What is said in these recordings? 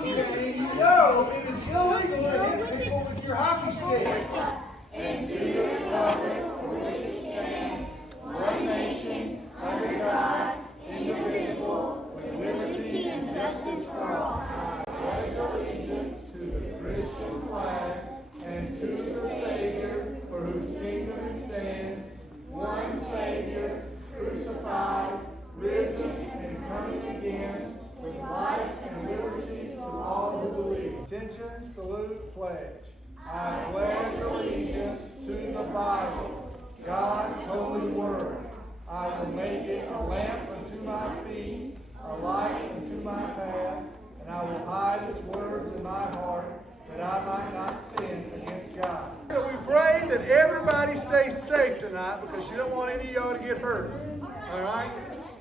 And you know it is illegal to hit people with your hockey stick. And to the republic for which it stands, one nation, under God, indivisible, with liberty and justice for all. I pledge allegiance to the Christian flag and to the Savior, for whose kingdom it stands, one Savior, crucified, risen, and coming again, with life and liberty to all who believe. Attention, salute, pledge. I pledge allegiance to the Bible, God's holy word. I will make it a lamp unto my feet, a light unto my path, and I will hide its words in my heart, that I might not sin against God. We pray that everybody stays safe tonight, because you don't want any of y'all to get hurt. All right?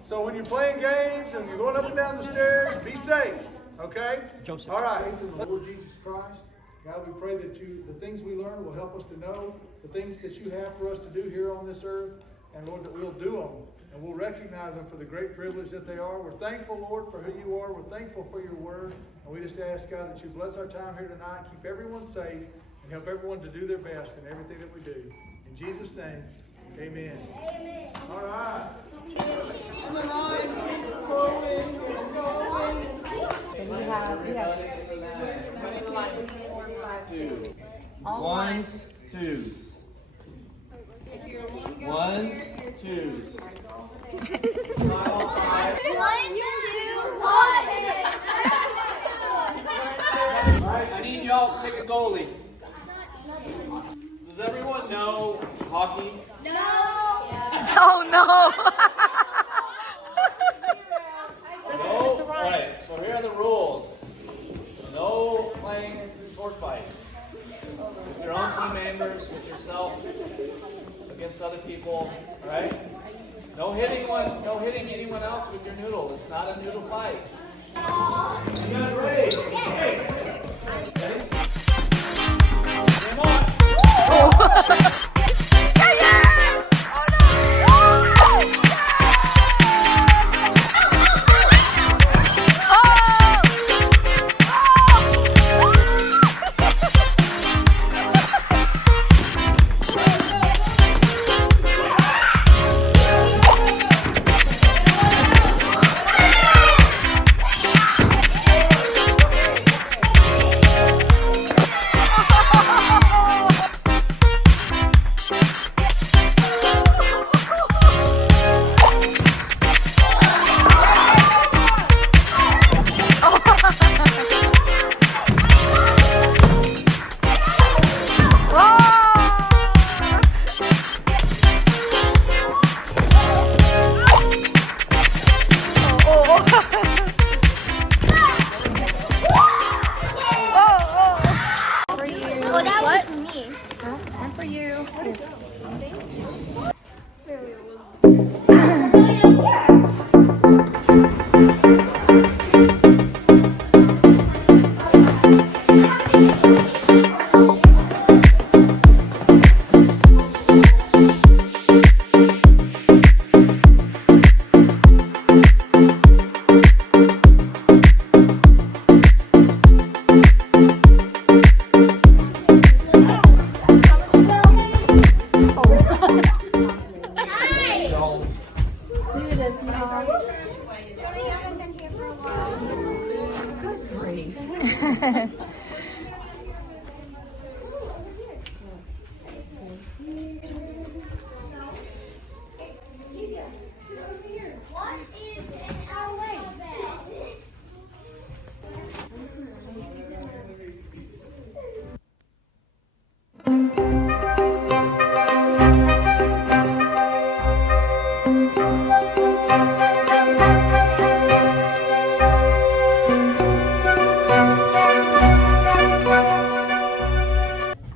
So when you're playing games and you're going up and down the stairs, be safe. Okay? Joseph. All right. Lord Jesus Christ, God, we pray that the things we learn will help us to know the things that you have for us to do here on this earth. And Lord, that we'll do them and we'll recognize them for the great privilege that they are. We're thankful, Lord, for who you are. We're thankful for your word. And we just ask, God, that you bless our time here tonight, keep everyone safe, and help everyone to do their best in everything that we do. In Jesus' name, amen. Amen. All right. And the line keeps going and going. And we have 2. Ones, twos. Ones, twos. Not all 5. 1, 2, 1. Alright, I need y'all to take a goalie. Does everyone know hockey? Oh no! No? Alright, so here are the rules. No playing sword fight. With your own team members, with yourself, against other people, alright? No hitting anyone else with your noodle. It's not a noodle fight. You guys ready? Okay. Ready? Game on!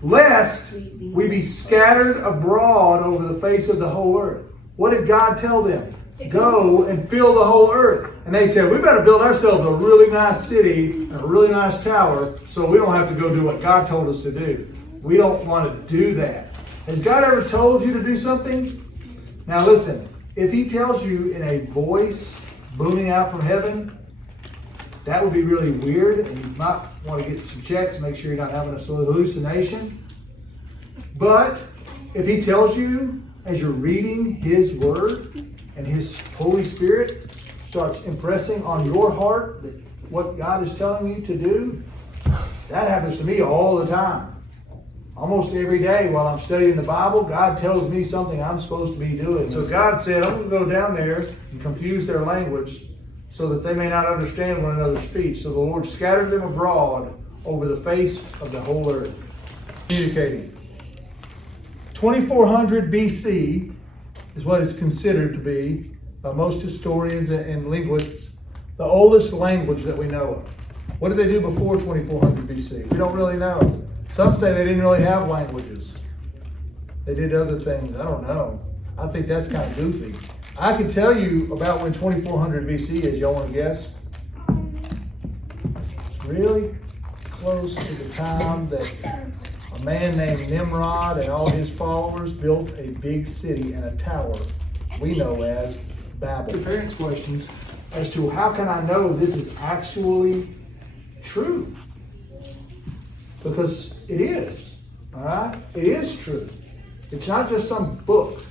Lest we be scattered abroad over the face of the whole earth. What did God tell them? Go and fill the whole earth. And they said, we better build ourselves a really nice city and a really nice tower so we don't have to go do what God told us to do. We don't want to do that. Has God ever told you to do something? Now listen, if he tells you in a voice booming out from heaven, that would be really weird, and you might want to get some checks, make sure you're not having a hallucination. But if he tells you as you're reading his word and his Holy Spirit starts impressing on your heart that what God is telling you to do, that happens to me all the time. Almost every day while I'm studying the Bible, God tells me something I'm supposed to be doing. So God said, I'm going to go down there and confuse their language so that they may not understand one another's speech. So the Lord scattered them abroad over the face of the whole earth. Communicating. 2400 BC is what is considered to be, by most historians and linguists, the oldest language that we know of. What did they do before 2400 BC? We don't really know. Some say they didn't really have languages. They did other things. I don't know. I think that's kind of goofy. I can tell you about when 2400 BC is. Y'all want to guess? It's really close to the time that a man named Nimrod and all his followers built a big city and a tower we know as Babel. Parents' questions as to how can I know this is actually true? Because it is, all right? It is true. It's not just some book.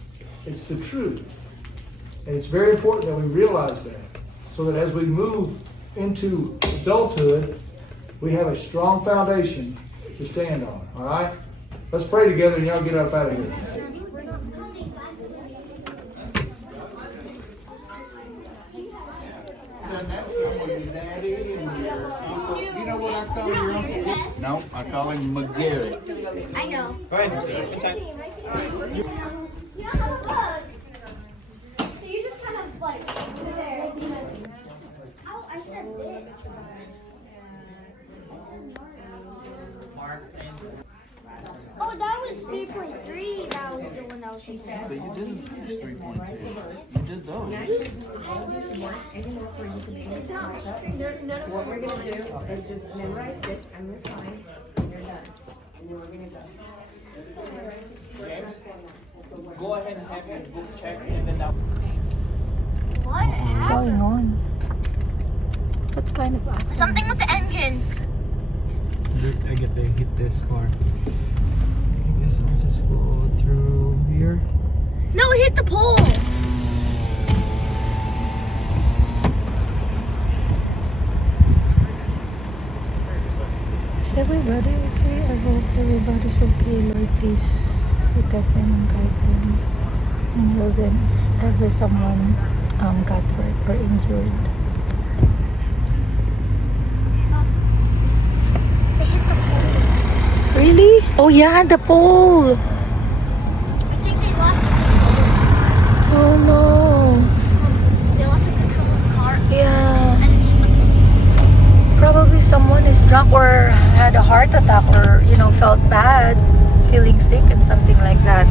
It's the truth. And it's very important that we realize that, so that as we move into adulthood, we have a strong foundation to stand on, all right? Let's pray together and y'all get up out of here. You know what I call your uncle? No, I call him McGarrett. I know. Go ahead. You don't have a bug. So you just kind of like sit there. Oh, I said this. I said Mark. Oh, that was 3.3. That was the one that was she said. But you didn't finish 3.2. You did those. It's not. What we're gonna do is just memorize this on this line, and you're done. And then we're gonna go. James, go ahead and have your book checked and then that. What's Going on. What kind of accent? Something with the engine. I get to hit this car. I guess I'll just go through here. No, hit the pole. Is everybody okay? I hope everybody's okay. Lord, please protect them and guide them and heal them if ever someone got hurt or injured. They hit the pole. Really? Oh yeah, the pole. I think they lost control. Oh no. They lost control of the car. Yeah. And then hit the pole. Probably someone is drunk or had a heart attack or, felt bad, feeling sick and something like that.